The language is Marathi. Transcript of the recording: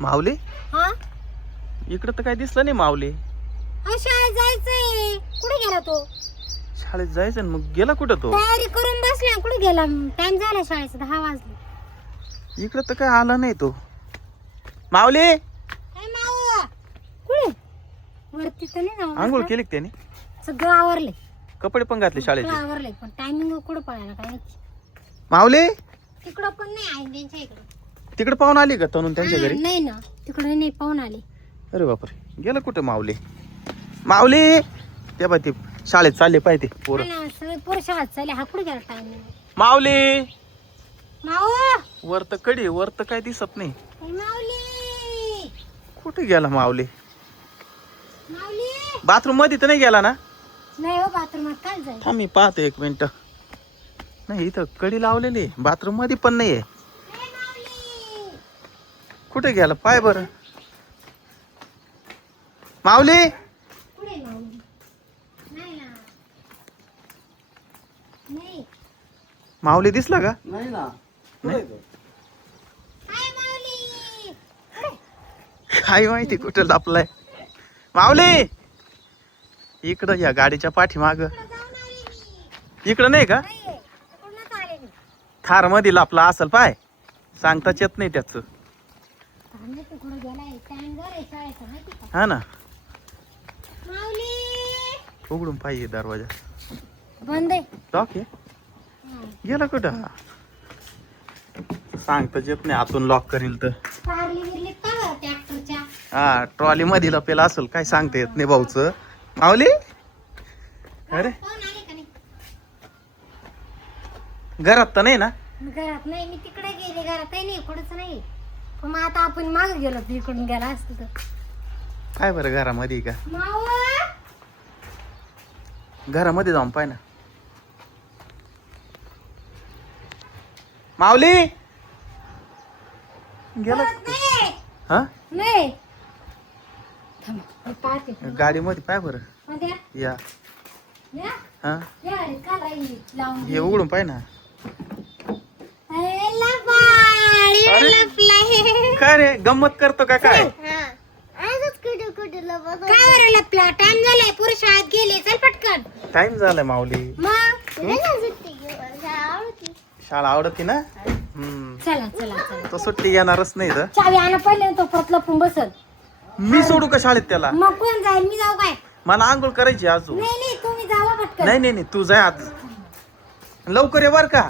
माऊली हा इकडं तर काय दिसलं नाही माऊली. हा शाळेत जायचंय. कुठे गेला तो? शाळेत जायचं ना, मग गेला कुठं तो? तयारी करून बसला. कुठे गेला? टाइम झाला शाळेचा, 10 वाजले. इकडं तर काय आला नाही तो. माऊली काय माऊ? कुठे? वरती तर नाही जाऊ. आंघोळ केली का त्याने? सगळं आवरले. कपडे पण घातले शाळेचे. आवरले पण टायमिंग कुठं पळायला काय माहिती. माऊली तिकडं पण नाही आहे त्यांच्या इकडं. तिकडे पाहून आली का तनून त्यांच्या घरी? नाही ना, तिकडे नाही, पाहून आले. अरे बापरे, गेला कुठं माऊली? माऊली ते बाय ते शाळेत चालले पाहिजे पोरं. सगळे पोरं शाळेत चालले. हा कुठे गेला टायमिंग? माऊली माऊ वर तर कडी, वर तर काय दिसत नाही. माऊली कुठे गेला माऊली? माऊली बाथरूम मध्ये तर नाही गेला ना? नाही हो, बाथरूमात काय जाईल? थांब मी पाहतो 1 मिनिट. नाही इथं कडी लावलेली, बाथरूम मध्ये पण नाहीये. कुठे गेला पाय बरं. माऊली कुठे माऊली? नाही ना, नाही. माऊली दिसला का? नाही ना. नाही? हाय माऊली. काय माहिती कुठं लपलाय. माऊली इकडं या गाडीच्या पाठीमाग. जाऊन आले मी. इकडं नाही का? नाही, तिकडूनच आले मी. थार मध्ये लपला असेल पाय, सांगताच येत नाही त्याच. काय माहिती कुठे गेलाय. टाइम झालाय शाळेचा, माहिती का? हा ना, माऊली उघडून पाहिजे दरवाजा. बंद आहे. लॉक आहे. हा. गेला कुठं? सांगताच येत नाही आतून लॉक करील तर. कारली बिरली का बरं ट्रॅक्टरच्या? हा ट्रॉली मध्ये लपेला असेल, काय सांगता येत नाही भाऊच. माऊली अरे पाहून आले का नाही? घरात तर नाही ना? घरात नाही, मी तिकडे गेले. घरातही नाही, कुठंच नाही. पण मग आता आपण मागे गेलो तर इकडून गेला असत तर. काय बरं घरामध्ये का? माऊ घरामध्ये जाऊन पाय ना. माऊली गेला परत नाही. हा? नाही. थांबा, मी पाहते. गाडी मध्ये पाय बरं. मध्ये या या. हा या रे, का राहिली? लावून हे उघडून पाय ना. ए, लबाड, ये अरे. लपलाय. काय रे गंमत करतो का काय? काय बरं लपला? टाइम झालाय, पुरे शाळेत गेले. चल पटकन. टाइम झालाय माऊली. मग शाळा आवडती ना? हम्म. चला चला चला. तो सुट्टी येणारच नाही तर. चावी आणा पहिले, तो परत लपून बसल. मी सोडू का शाळेत त्याला? मग कोण जाईल? मी जाऊ काय? मला आंघोळ करायची अजून. नाही नाही, तुम्ही जावा पटकन. नाही नाही नाही, तू जाय आज लवकर ये बर का.